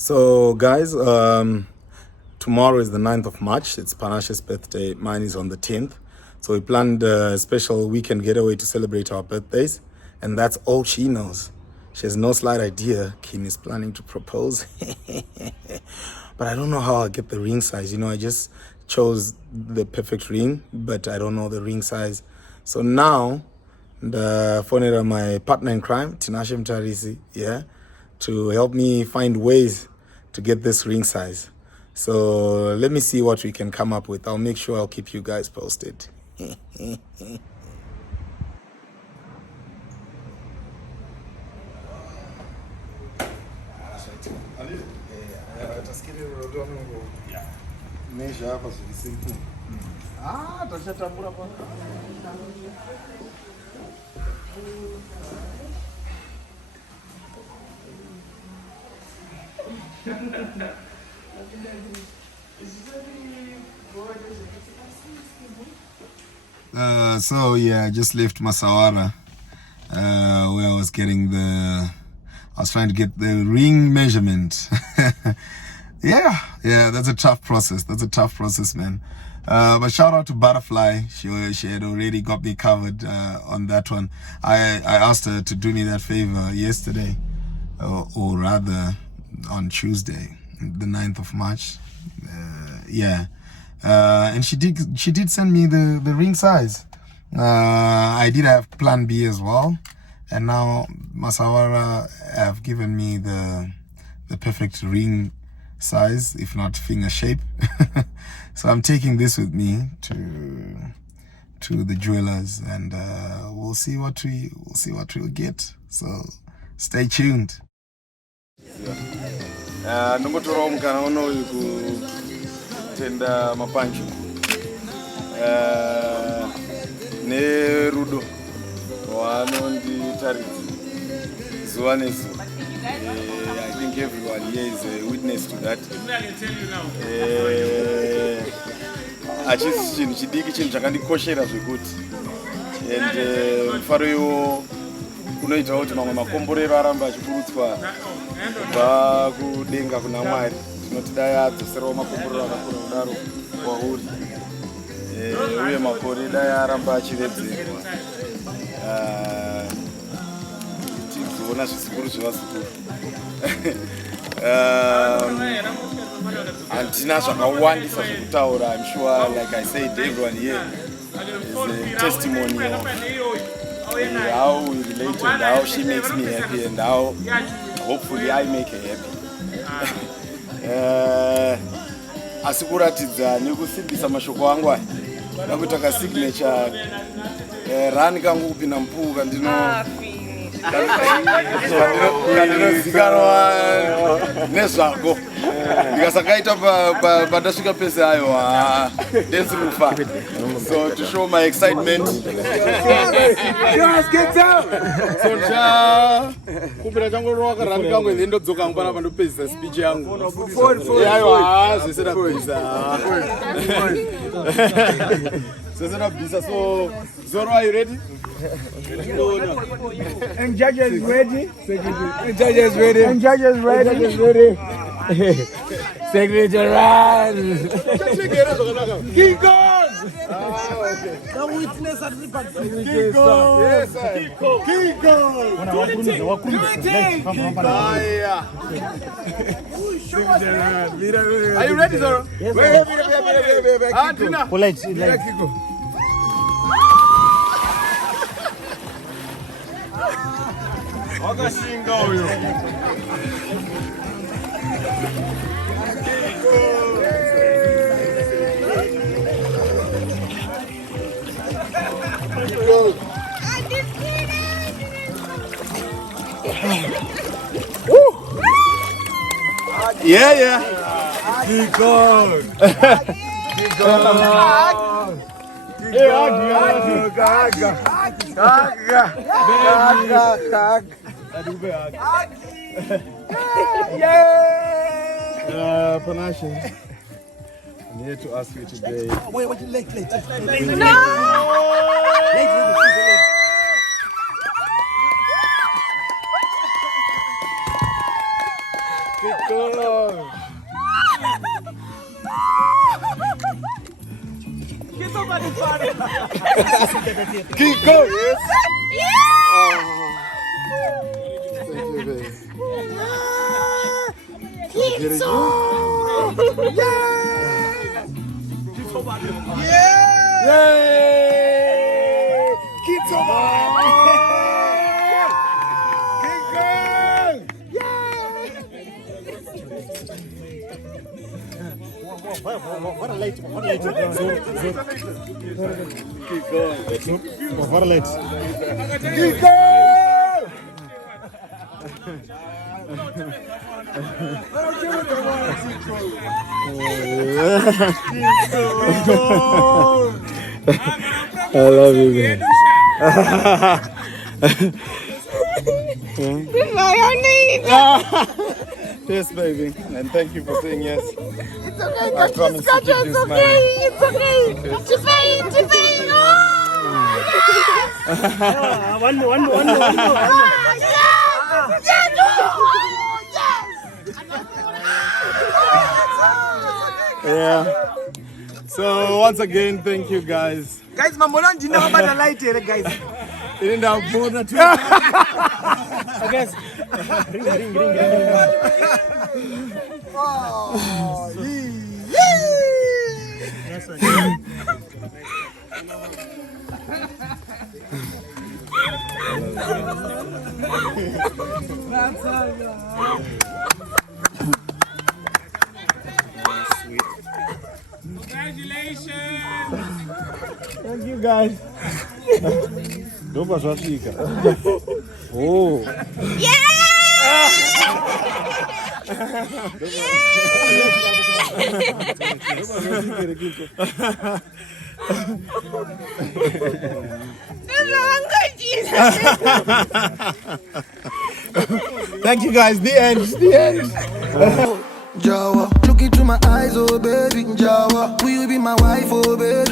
So guys, tomorrow is the 9th of March. It's Panashe's birthday. Mine is on the 10th. So we planned a special weekend getaway to celebrate our birthdays. And that's all she knows. She has no slight idea Kim is planning to propose. But I don't know how I'll get the ring size. I just chose the perfect ring, but I don't know the ring size. So now, the phone of my partner in crime, Tinashe Mtarisi, to help me find ways to get this ring size. So let me see what we can come up with. I'll make sure I'll keep you guys posted. So yeah, I just left Masawara, where I was getting I was trying to get the ring measurement. yeah, that's a tough process. Man. But shout out to Butterfly. She had already got me covered on that one. I asked her to do me that favor yesterday, or rather on Tuesday, the 9th of March. And she did send me the ring size. I did have plan B as well, and now Masawara have given me the perfect ring size, if not finger shape. So I'm taking this with me to the jewelers, and we'll see what we'll get. So stay tuned. Tenda mapancho nerudo wanonditaridza zuva nezuva. I think everyone here is a witness to that. Achisi chinhu chidiki, chinhu chakandikoshera zvekuti, and mufaro iwo unoita kuti mamwe makomborero aramba achiburutswa kubva kudenga kuna Mwari. Tinoti dai adzoserawo makomborero akakura kudaro kwauri, uye makore dai aramba achiredzerwa, tizoona zvisikuru zvevazukuru. Handina zvakawandisa zvekutaura. I'm sure, like I said, everyone here is a testimony of how we related, how she makes me happy, and how hopefully I make her happy. Asi kuratidza nekusimbisa mashoko angu aya nakuita ka signature rani kangu kupinda mpuka ndinozikanwa nezvako ndikasakaita pandasvika pese ayo densi rufa. So to show my excitement, so kupira changu roka rani kangu ende ndodzoka angu pana pandopedzisa speech yangu aiwa zvese rabvisa so Zoro, are you ready? And judges ready? And judges ready? And judges ready? Secretary run! Keep going! The witness at the back. Keep going! Yes, sir. Keep going! Are you ready, Zoro? Yes, Kiko. Wakasinga huyo. Yeah. Keep going! Keep going! Panashe, I'm here to ask you today. Wait, late. No! Kiko, yes. What a late. What a late. I love you, man. Yes, baby. And thank you for saying yes. It's okay. I promise to keep this It's okay. Chifei. Oh, One more. Yeah. So once again, thank you guys. Guys, mamona ndina mabada light here, guys. In the border too. I guess. Ring. Oh, Congratulations! thank you guys. Doba Swafika. Oh. Thank you guys. The end. Jawa, look into my eyes, oh baby, Jawa, will you be my wife, oh baby?